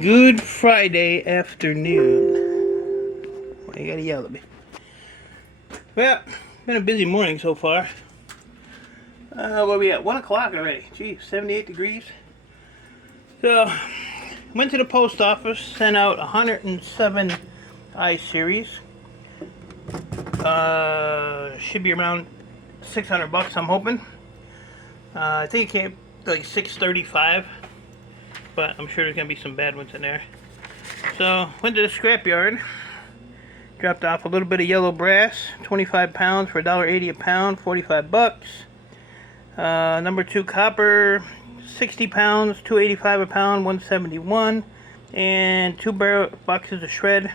Good Friday afternoon. Why you gotta yell at me? Well, been a busy morning so far. Where we at? 1 o'clock already. Gee, 78 degrees. So, went to the post office, sent out 107 I-series. Should be around $600, I'm hoping. I think it came like $635. But I'm sure there's gonna be some bad ones in there. So went to the scrapyard, dropped off a little bit of yellow brass, 25 pounds for $1.80 a pound, 45 bucks. Number 2 copper, 60 pounds, 285 a pound, 171. And 2 boxes of shred.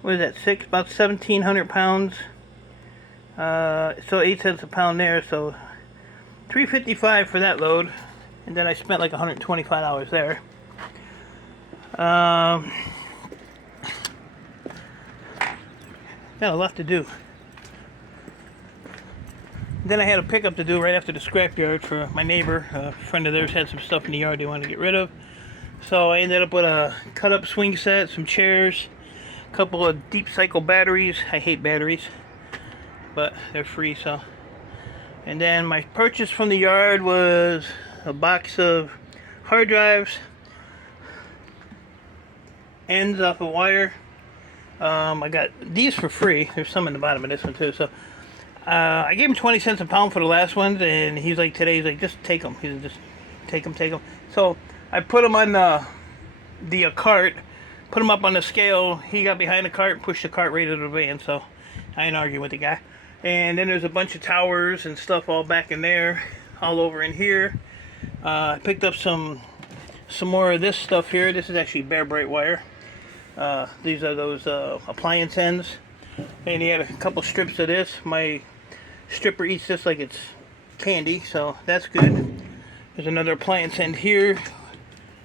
What is that? About 1,700 pounds. So 8 cents a pound there. So $3.55 for that load. And then I spent like $125 there. Got a lot to do. Then I had a pickup to do right after the scrapyard for my neighbor. A friend of theirs had some stuff in the yard they wanted to get rid of. So I ended up with a cut-up swing set, some chairs, a couple of deep cycle batteries. I hate batteries, but they're free, so. And then my purchase from the yard was a box of hard drives, ends off a wire. I got these for free. There's some in the bottom of this one too. So I gave him 20 cents a pound for the last ones, and he's like, today he's like, just take them. He's like, just take them. So I put them on the cart, put them up on the scale. He got behind the cart, pushed the cart right out of the van. So I ain't arguing with the guy. And then there's a bunch of towers and stuff all back in there, all over in here. I picked up some more of this stuff here. This is actually Bear Bright wire. These are those appliance ends. And he had a couple strips of this. My stripper eats this like it's candy, so that's good. There's another appliance end here.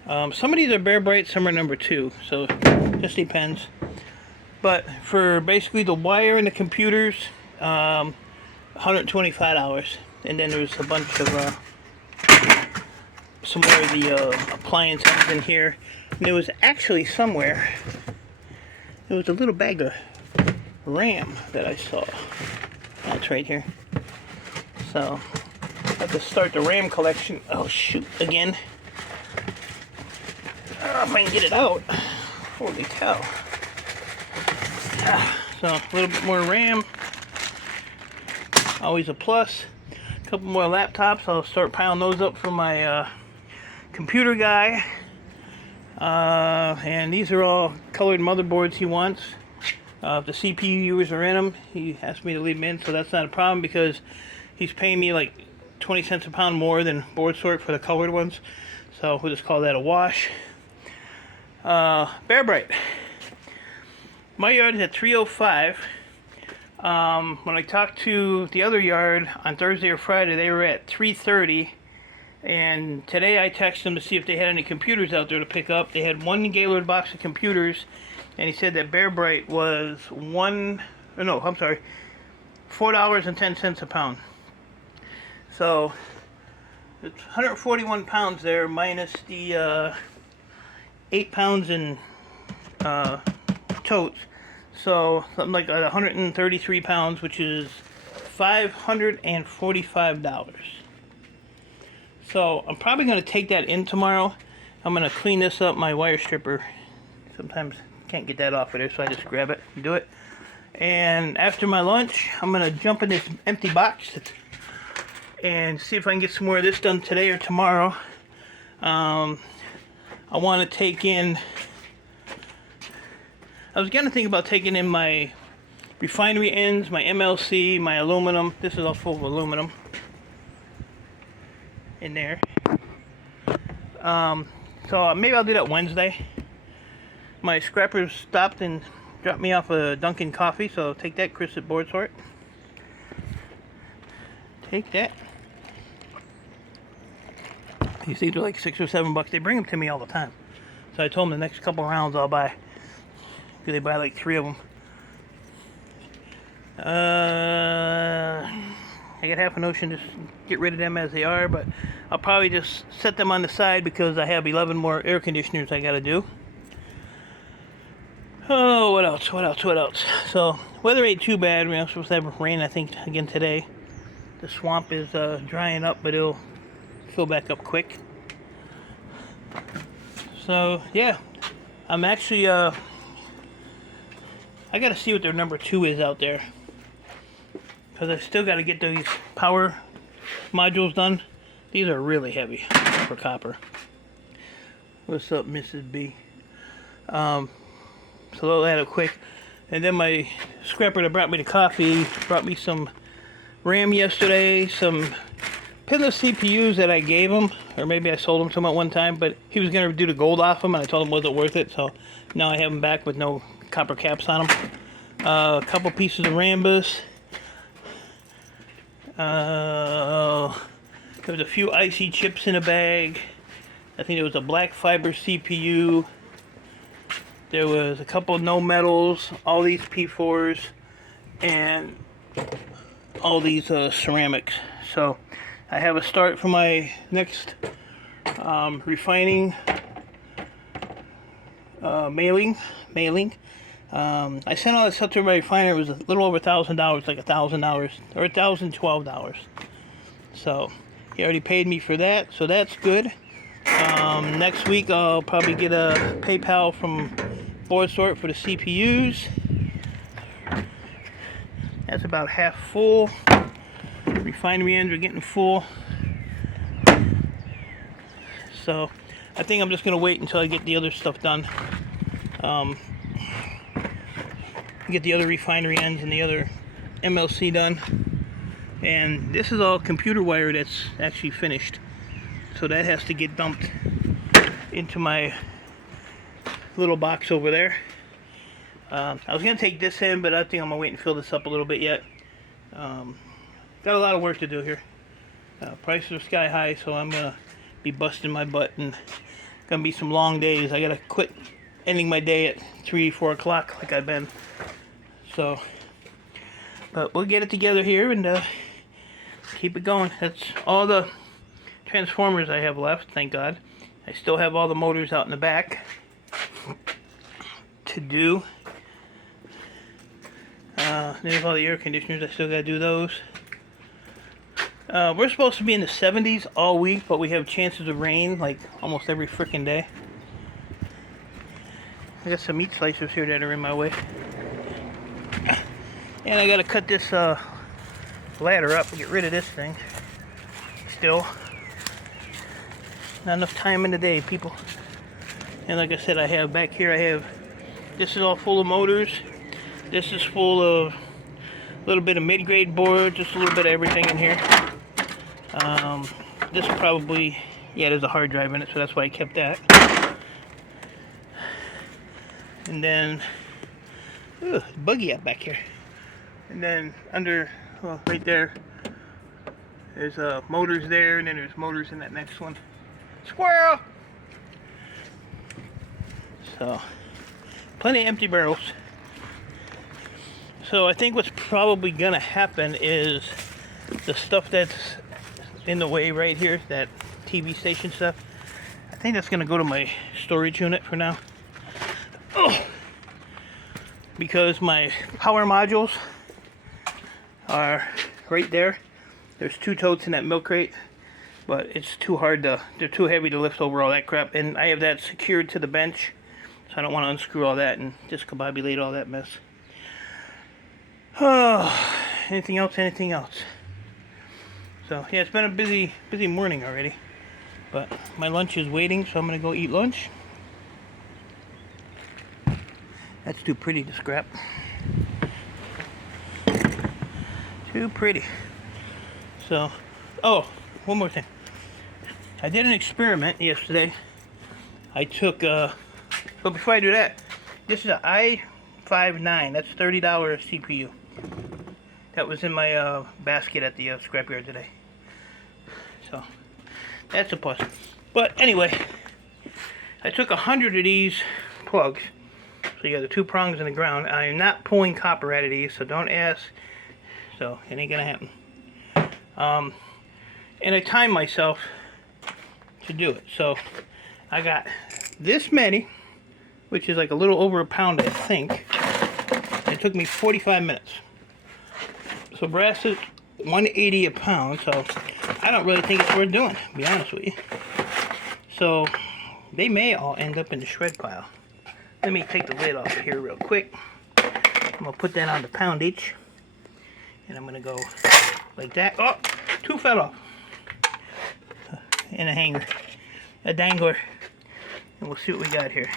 Some of these are Bear Bright, some are number 2, so just depends. But for basically the wire and the computers, $125. And then there's a bunch of some more of the appliance ends in here. And there was actually somewhere, there was a little bag of RAM that I saw. That's right here. So I have to start the RAM collection. Oh shoot, again. I don't know if I can get it out. Holy cow. So a little bit more RAM. Always a plus. A couple more laptops. I'll start piling those up for my computer guy. And these are all colored motherboards he wants. If the CPUs are in them, he asked me to leave them in, so that's not a problem because he's paying me like 20 cents a pound more than board sort for the colored ones. So we'll just call that a wash. Bear Bright. My yard is at 305. When I talked to the other yard on Thursday or Friday, they were at 330. And today I texted them to see if they had any computers out there to pick up. They had one Gaylord box of computers, and he said that Bear Bright was $4.10 a pound. So it's 141 pounds there minus the 8 pounds in totes. So something like 133 pounds, which is $545. So I'm probably going to take that in tomorrow. I'm going to clean this up, my wire stripper. Sometimes can't get that off of there, so I just grab it and do it. And after my lunch, I'm going to jump in this empty box and see if I can get some more of this done today or tomorrow. I want to take in... I was going to think about taking in my refinery ends, my MLC, my aluminum. This is all full of aluminum in there. So maybe I'll do that Wednesday. My scrapper stopped and dropped me off a Dunkin' coffee, so take that, Chris at Board Sort. Take that. These things are like $6 or $7. They bring them to me all the time. So I told them the next couple rounds I'll buy. Because they buy like 3 of them. I got half a notion to get rid of them as they are, but I'll probably just set them on the side because I have 11 more air conditioners I gotta do. Oh, what else? What else? What else? So, weather ain't too bad. We're supposed to have rain, I think, again today. The swamp is drying up, but it'll fill back up quick. So, yeah. I'm actually, I gotta see what their number 2 is out there. Because I still gotta get these power modules done. These are really heavy for copper. What's up, Mrs. B? So I'll add it quick. And then my scrapper that brought me the coffee brought me some RAM yesterday, some pinless CPUs that I gave him, or maybe I sold them to him at one time, but he was going to do the gold off them, and I told him it wasn't worth it, so now I have them back with no copper caps on them. A couple pieces of Rambus. There was a few IC chips in a bag. I think there was a black fiber CPU. There was a couple of no metals, all these P4s, and all these ceramics. So I have a start for my next refining mailing. I sent all this stuff to my refiner. It was a little over $1,000, like $1,000 or $1,012. So he already paid me for that, so that's good. Next week I'll probably get a PayPal from Board Sort for the CPUs. That's about half full. Refinery ends are getting full. So I think I'm just going to wait until I get the other stuff done. Get the other refinery ends and the other MLC done. And this is all computer wire that's actually finished. So that has to get dumped into my little box over there. I was going to take this in, but I think I'm going to wait and fill this up a little bit yet. Got a lot of work to do here. Prices are sky high, so I'm going to be busting my butt, and going to be some long days. I got to quit ending my day at 3, 4 o'clock like I've been. So, but we'll get it together here and keep it going. That's all the transformers I have left, thank God. I still have all the motors out in the back to do. There's all the air conditioners. I still got to do those. We're supposed to be in the 70s all week, but we have chances of rain like almost every freaking day. I got some meat slicers here that are in my way. And I got to cut this ladder up and get rid of this thing. Still. Not enough time in the day, people. And like I said, I have back here, this is all full of motors. This is full of a little bit of mid-grade board, just a little bit of everything in here. This probably, yeah, there's a hard drive in it, so that's why I kept that. And then, buggy up back here. And then under, well, right there, there's motors there, and then there's motors in that next one. Squirrel! So, plenty of empty barrels. So I think what's probably gonna happen is the stuff that's in the way right here, that TV station stuff, I think that's gonna go to my storage unit for now. Oh! Because my power modules are right there. There's 2 totes in that milk crate, but it's too hard to, they're too heavy to lift over all that crap, and I have that secured to the bench, so I don't want to unscrew all that and discombobulate all that mess. Oh, anything else? So yeah, it's been a busy morning already, but my lunch is waiting, so I'm gonna go eat lunch. That's too pretty to scrap. Too pretty. So, oh, one more thing. I did an experiment yesterday. I took, but before I do that, this is an i5-9. That's $30 CPU. That was in my basket at the scrapyard today. So, that's a plus. But anyway, I took 100 of these plugs. So you got the 2 prongs in the ground. I am not pulling copper out of these, so don't ask. So, it ain't gonna happen. And I timed myself to do it. So I got this many which is like a little over a pound, I think. It took me 45 minutes. So brass is $1.80 a pound, so I don't really think it's worth doing, to be honest with you. So they may all end up in the shred pile. Let me take the lid off here real quick. I'm gonna put that on the poundage, and I'm gonna go like that. Oh, 2 fell off. And a hanger, a dangler, and we'll see what we got here.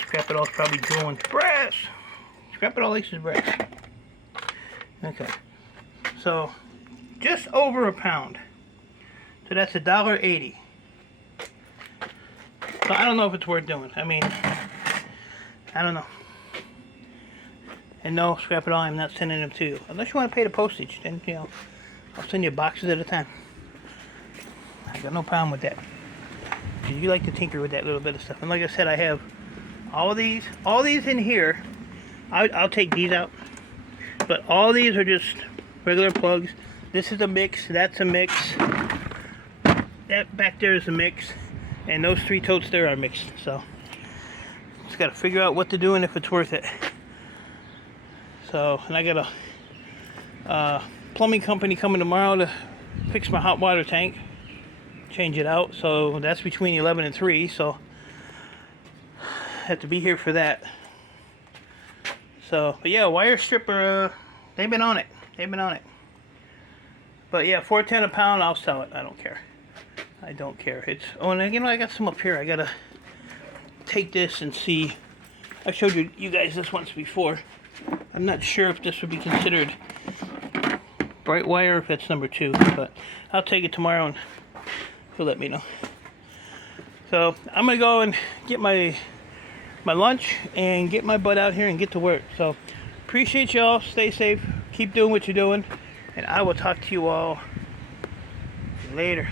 Scrap it all is probably going brass. Scrap it all likes is brass. Okay, so just over a pound. So that's $1.80. So I don't know if it's worth doing. I mean, I don't know. And no, scrap it all, I'm not sending them to you. Unless you want to pay the postage, then, you know, I'll send you boxes at a time. I got no problem with that. You like to tinker with that little bit of stuff. And like I said, I have all these in here. I'll take these out. But all these are just regular plugs. This is a mix, that's a mix. That back there is a mix. And those 3 totes there are mixed. So, just got to figure out what to do and if it's worth it. So, and I got a plumbing company coming tomorrow to fix my hot water tank. Change it out. So, that's between 11 and 3. So, I have to be here for that. So, but yeah, wire stripper, they've been on it. They've been on it. But yeah, $4.10 a pound, I'll sell it. I don't care. I don't care. It's, oh, and you know, I got some up here. I gotta take this and see. I showed you guys this once before. I'm not sure if this would be considered bright wire, if that's number 2, but I'll take it tomorrow and he'll let me know. So I'm gonna go and get my lunch and get my butt out here and get to work. So appreciate y'all. Stay safe. Keep doing what you're doing, and I will talk to you all later.